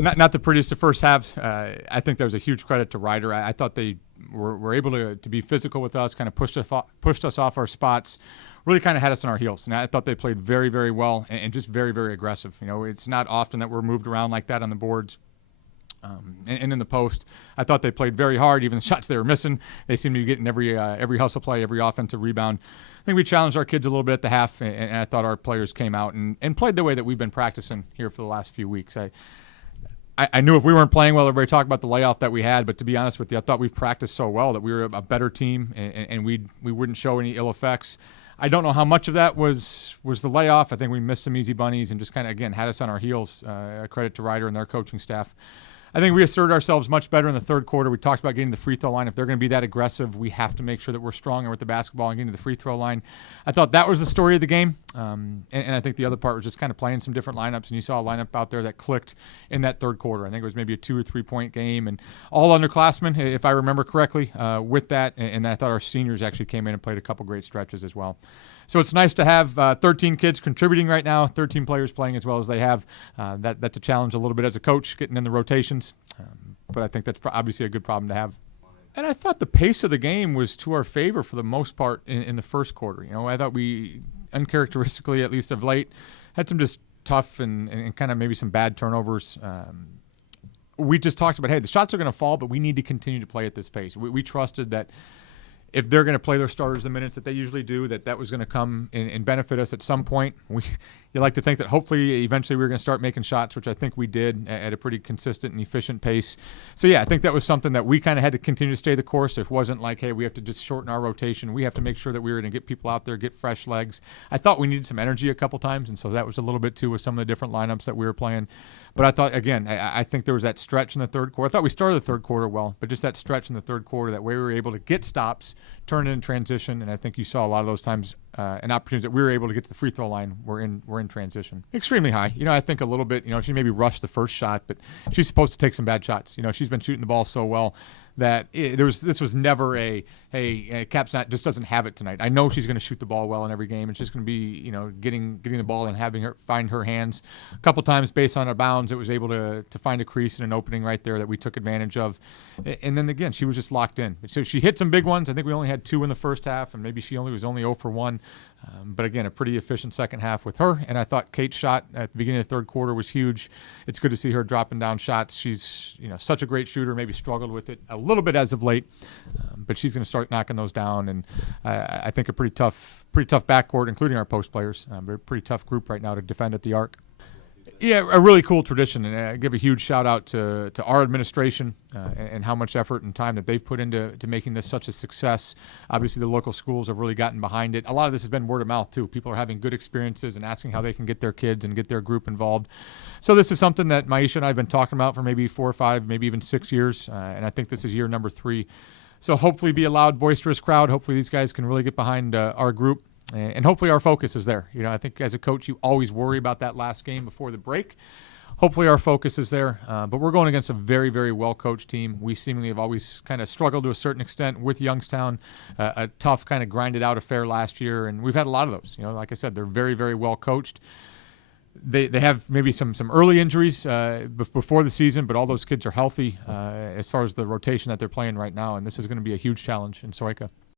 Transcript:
Not the prettiest of first halves. I think that was a huge credit to Ryder. I thought they were able to be physical with us, kind of pushed us off our spots, really kind of had us on our heels. And I thought they played very, very well and just very, very aggressive. You know, it's not often that we're moved around like that on the boards. And in the post, I thought they played very hard. Even the shots they were missing, they seemed to be getting every hustle play, every offensive rebound. I think we challenged our kids a little bit at the half, and I thought our players came out and played the way that we've been practicing here for the last few weeks. I knew if we weren't playing well, everybody talked about the layoff that we had, but to be honest with you, I thought we practiced so well that we were a better team, and we wouldn't show any ill effects. I don't know how much of that was the layoff. I think we missed some easy bunnies and just kind of, again, had us on our heels. Credit to Ryder and their coaching staff. I think we asserted ourselves much better in the third quarter. We talked about getting to the free throw line. If they're going to be that aggressive, we have to make sure that we're stronger with the basketball and getting to the free throw line. I thought that was the story of the game. And I think the other part was just kind of playing some different lineups. And you saw a lineup out there that clicked in that third quarter. I think it was maybe a 2 or 3 point game. And all underclassmen, if I remember correctly, with that. And I thought our seniors actually came in and played a couple great stretches as well. So it's nice to have 13 kids contributing right now, 13 players playing as well as they have. That's a challenge a little bit as a coach, getting in the rotations. But I think that's obviously a good problem to have. And I thought the pace of the game was to our favor for the most part in the first quarter. You know, I thought we, uncharacteristically, at least of late, had some just tough and kind of maybe some bad turnovers. We just talked about, hey, the shots are going to fall, but we need to continue to play at this pace. We trusted that if they're going to play their starters the minutes that they usually do, that was going to come and benefit us at some point. You like to think that hopefully eventually we were going to start making shots, which I think we did at a pretty consistent and efficient pace. So, yeah, I think that was something that we kind of had to continue to stay the course. It wasn't like, hey, we have to just shorten our rotation. We have to make sure that we were going to get people out there, get fresh legs. I thought we needed some energy a couple times, and so that was a little bit too with some of the different lineups that we were playing. But I thought, again, I think there was that stretch in the third quarter. I thought we started the third quarter well, but just that stretch in the third quarter, that way we were able to get stops, turn it in transition, and I think you saw a lot of those times and opportunities that we were able to get to the free throw line were in transition. Extremely high. You know, I think a little bit, she maybe rushed the first shot, but she's supposed to take some bad shots. You know, she's been shooting the ball so well that this was never hey, Cap's just doesn't have it tonight. I know she's going to shoot the ball well in every game. It's just going to be, getting the ball and having her find her hands. A couple times based on our bounds, it was able to find a crease and an opening right there that we took advantage of. And then again, she was just locked in. So she hit some big ones. I think we only had 2 in the first half, and maybe she was only 0 for 1. But again, a pretty efficient second half with her. And I thought Kate's shot at the beginning of the third quarter was huge. It's good to see her dropping down shots. She's such a great shooter. Maybe struggled with it a little bit as of late, but she's going to start knocking those down. And I think a pretty tough backcourt, including our post players. But a pretty tough group right now to defend at the arc. Yeah, a really cool tradition, and I give a huge shout out to our administration and how much effort and time that they've put into making this such a success. Obviously, the local schools have really gotten behind it. A lot of this has been word of mouth too. People are having good experiences and asking how they can get their kids and get their group involved. So this is something that Maisha and I have been talking about for maybe 4 or 5, maybe even 6 years, and I think this is year number 3. So hopefully be a loud, boisterous crowd. Hopefully these guys can really get behind our group. And hopefully our focus is there. I think as a coach, you always worry about that last game before the break. Hopefully our focus is there. But we're going against a very, very well-coached team. We seemingly have always kind of struggled to a certain extent with Youngstown, a tough kind of grinded-out affair last year. And we've had a lot of those. Like I said, they're very, very well-coached. They have maybe some early injuries before the season, but all those kids are healthy as far as the rotation that they're playing right now. And this is going to be a huge challenge in Soika.